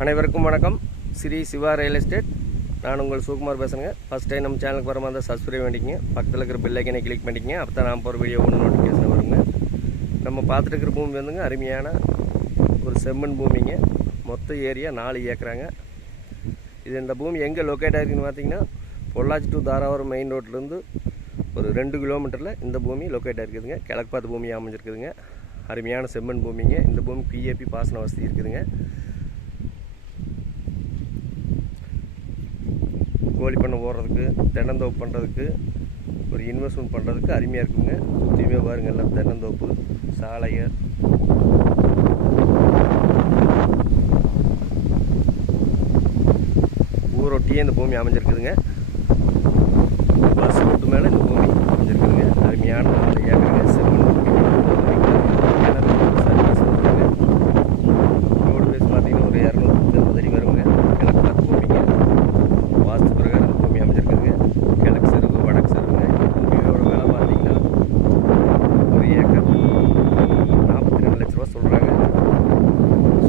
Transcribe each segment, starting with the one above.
அனைவருக்கும் வணக்கம். Sri Siva real estate. நான் உங்கள் சுகுமார் பேசுகிறேங்க ஃபஸ்ட் டைம் நம்ம சேனலுக்கு வர மாதிரி சப்ஸ்கிரைப் பண்ணிக்கங்க. பக்கத்தில் இருக்கிற பெல்லைக்கனை கிளிக் பண்ணிக்கங்க. அப்போ தான் நான் போகிற வீடியோ ஒன்று நோட்டிஃபிகேஷன் வருங்க. நம்ம பார்த்துட்டு இருக்கிற பூமி வந்துங்க அருமையான ஒரு செம்மண் பூமிங்க. மொத்த ஏரியா நாலு ஏக்கராங்க. இது இந்த பூமி எங்கே லொக்கேட் ஆகிருக்குன்னு பார்த்தீங்கன்னா பொள்ளாச்சி டு தாராவரம் மெயின் ரோட்லேருந்து ஒரு ரெண்டு கிலோமீட்டரில் இந்த பூமி லொக்கேட் ஆகிருக்குதுங்க கிழக்கு பார்த்து பூமி அமைஞ்சிருக்குதுங்க. அருமையான செம்மண் பூமிங்க. இந்த பூமி பிஏபி பாசன வசதி இருக்குதுங்க. கோழி பண்ணை ஓடுறதுக்கு தென்னந்தோப்பு பண்ணுறதுக்கு ஒரு இன்வெஸ்ட்மெண்ட் பண்ணுறதுக்கு அருமையாக இருக்குங்க. சுற்றியுமே பாருங்க எல்லாம் தென்னந்தோப்பு சாலைங்க ஊரொட்டியே இந்த பூமி அமைஞ்சிருக்குதுங்க பஸ் ரூட்டு மேலே இந்த பூமி அமைஞ்சிருக்குதுங்க அருமையான நாலு ஏக்கருங்க செம்மண் பூமி சர்வீஸ் இருக்குங்க ரோடு பேஸ் பார்த்தீங்கன்னா ஒரு இரநூத்தி ஐம்பது அடி வருங்க கிழக்கு பார்த்து பூமிங்க வாஸ்து பிரகாரம் இந்த பூமி அமைஞ்சிருக்குதுங்க கிழக்கு செருவு வடக்கு செருவுங்க பூமியோட விலை பார்த்தீங்கன்னா ஒரு ஏக்கர் நாற்பத்தி ரெண்டு லட்ச ரூபா சொல்கிறாங்க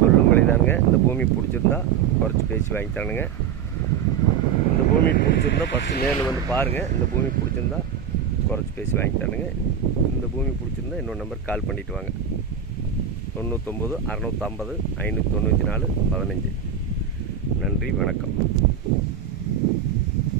சொல்லும் விலைதானுங்க இந்த பூமி பிடிச்சிருந்தா குறைச்சி பேசி வாங்கி தரணுங்க இந்த பூமி பிடிச்சிருந்தா ஃபஸ்ட்டு நேரில் வந்து பாருங்கள் இந்த பூமி பிடிச்சிருந்தா குறைச்சி பேசி வாங்கி தரணுங்க இந்த பூமி பிடிச்சிருந்தா இன்னொரு நம்பருக்கு கால் பண்ணிட்டு வாங்க. தொண்ணூத்தொம்பது அறநூற்றம்பது ஐநூற்றி தொண்ணூற்றி நாலு பதினஞ்சு. நன்றி வணக்கம்.